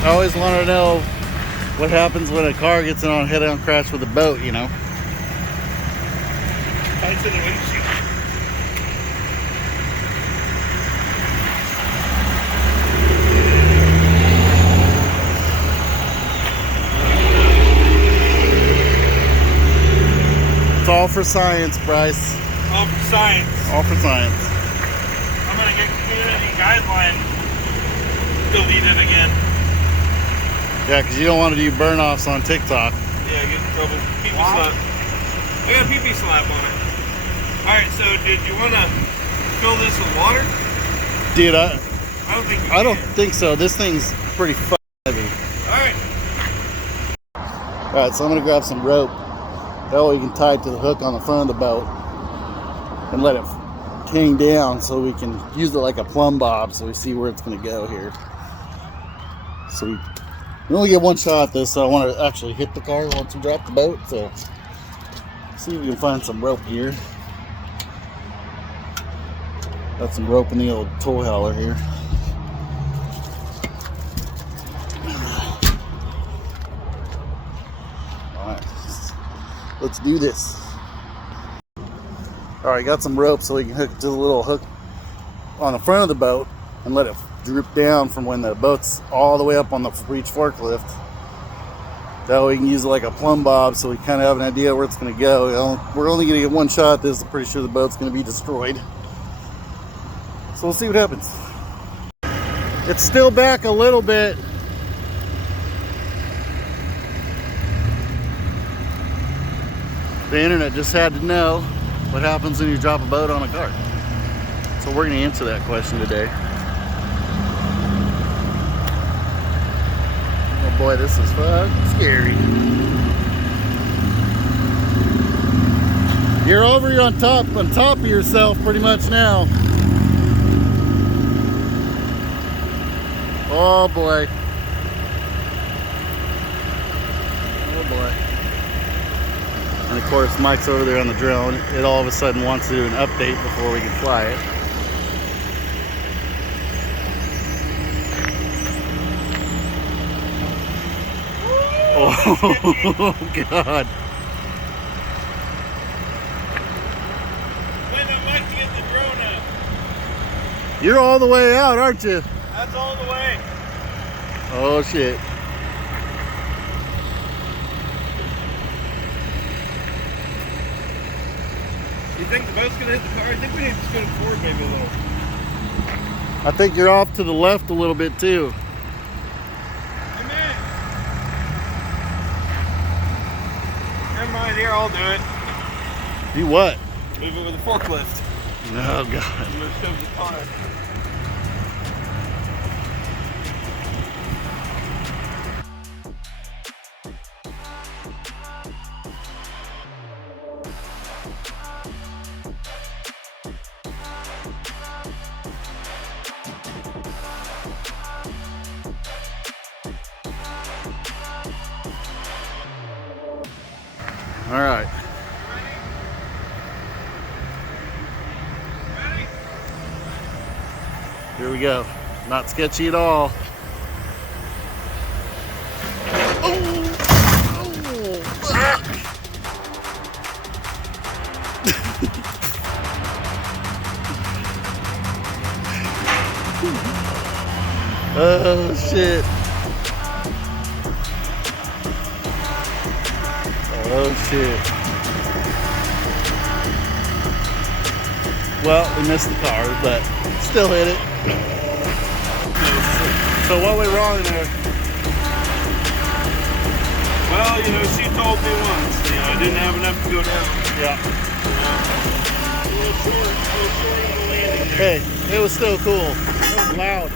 I always want to know what happens when a car gets in on a head-on crash with a boat, you know? Tied to the windshield. It's all for science, Bryce. All for science. All for science. I'm gonna get community guideline deleted again. Yeah, because you don't want to do burn-offs on TikTok. Yeah, get in trouble. Pee-pee slap. I got a pee-pee slap on it. Alright, so did you want to fill this with water? Dude, I don't think so. This thing's pretty fucking heavy. Alright. Alright, so I'm going to grab some rope. That way you can tie it to the hook on the front of the boat and let it hang down so we can use it like a plumb bob so we see where it's going to go here. So we only get one shot at this, so I want to actually hit the car once we drop the boat. So see if we can find some rope here. Got some rope in the old tow hauler here. Alright, let's do this. Alright, got some rope so we can hook to the little hook on the front of the boat and let it drip down from when the boat's all the way up on the reach forklift. That way we can use it like a plumb bob so we kind of have an idea where it's going to go. We're only going to get one shot at this. I'm pretty sure the boat's going to be destroyed. So we'll see what happens. It's still back a little bit. The internet just had to know what happens when you drop a boat on a car. So we're going to answer that question today. Oh boy, this is fucking scary. You're over, you're on top of yourself pretty much now. Oh boy. Oh boy. And of course Mike's over there on the drone. It all of a sudden wants to do an update before we can fly it. Oh God. Wait, no, Mike, get the drone up. You're all the way out, aren't you? That's all the way. Oh shit. You think the boat's gonna hit the car? I think we need to spin it forward maybe a little. I think you're off to the left a little bit too. Hey man. Never mind here, I'll do it. Do what? Move it with a forklift. Oh God. I'm gonna shove the car. All right. Here we go. Not sketchy at all. Oh shit. Oh shit. Well, we missed the car, but still hit it. So what went wrong there? Well, you know, she told me once, you know, I didn't have enough to go down. Yeah. A little short on the landing there. Hey, it was still cool. It was loud.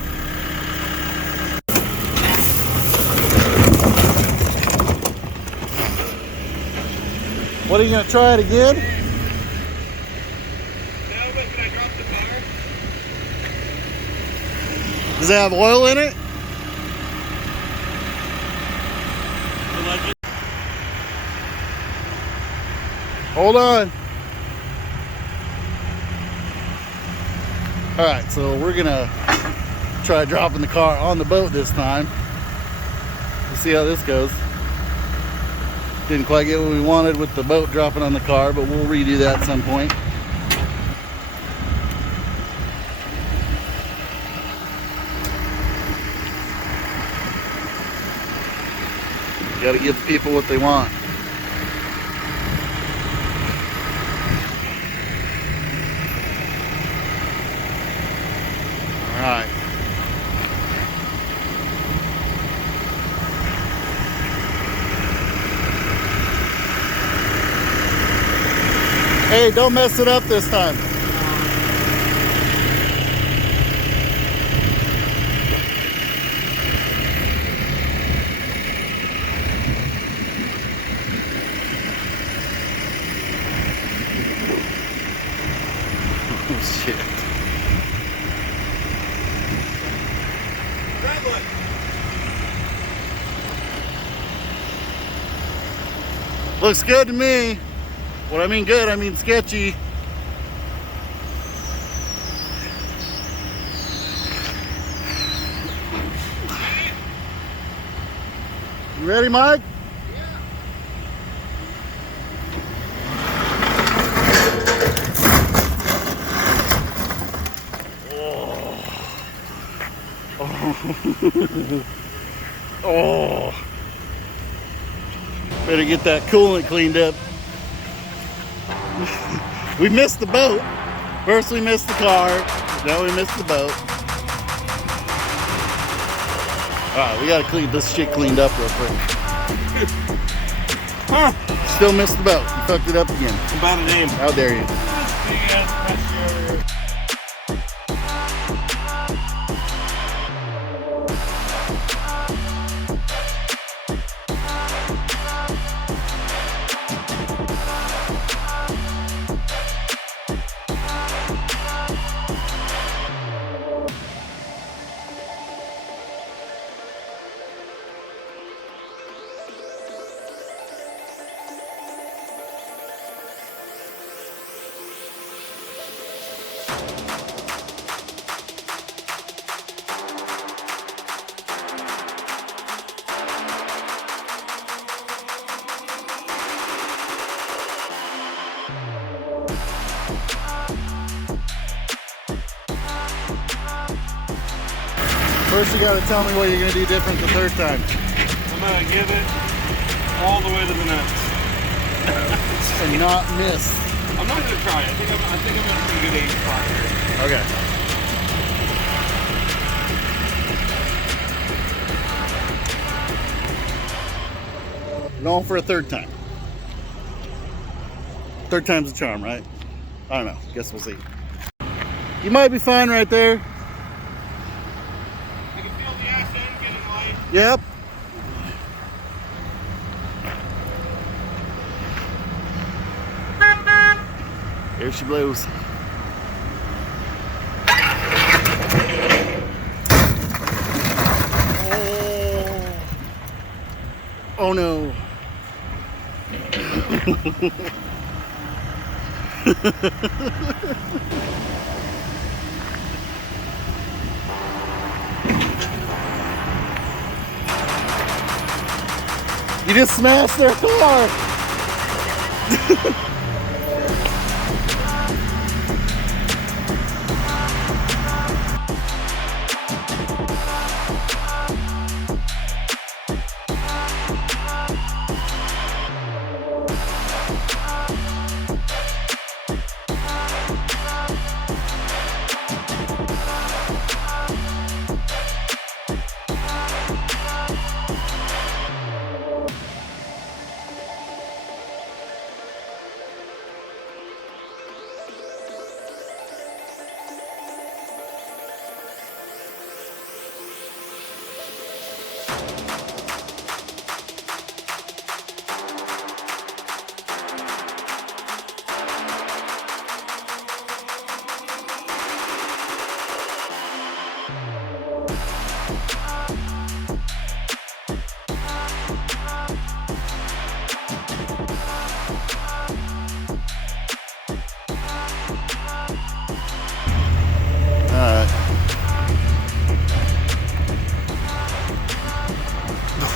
What, are you gonna try it again? Now, but can I drop the car? Does it have oil in it? Hold on. All right, so we're gonna try dropping the car on the boat this time. We'll see how this goes. Didn't quite get what we wanted with the boat dropping on the car, but we'll redo that at some point. Got to give people what they want. All right. Hey, don't mess it up this time. Oh, shit. Looks good to me. What I mean good, I mean sketchy. You ready, Mike? Oh. Better get that coolant cleaned up. We missed the boat. First we missed the car, now we missed the boat. Alright, we gotta clean this shit cleaned up real quick. Huh? Still missed the boat. You fucked it up again. About a name. How dare you? First you gotta tell me what you're gonna do different the third time. I'm gonna give it all the way to the nuts. And not miss. I'm not gonna try it. I think I'm at a pretty good age spot here. Okay. We're going for a third time. Third time's a charm, right? I don't know. Guess we'll see. You might be fine right there. I can feel the ass end getting light. Yep. Here she blows. Oh no. You just smashed their car.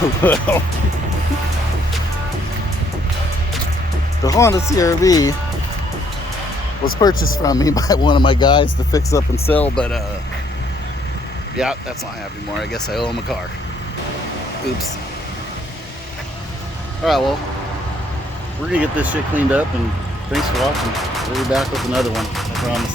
Well, the Honda CR-V was purchased from me by one of my guys to fix up and sell, but yeah, that's not happening anymore. I guess I owe him a car. Oops. Alright, well, we're gonna get this shit cleaned up, and thanks for watching. We'll be back with another one, I promise.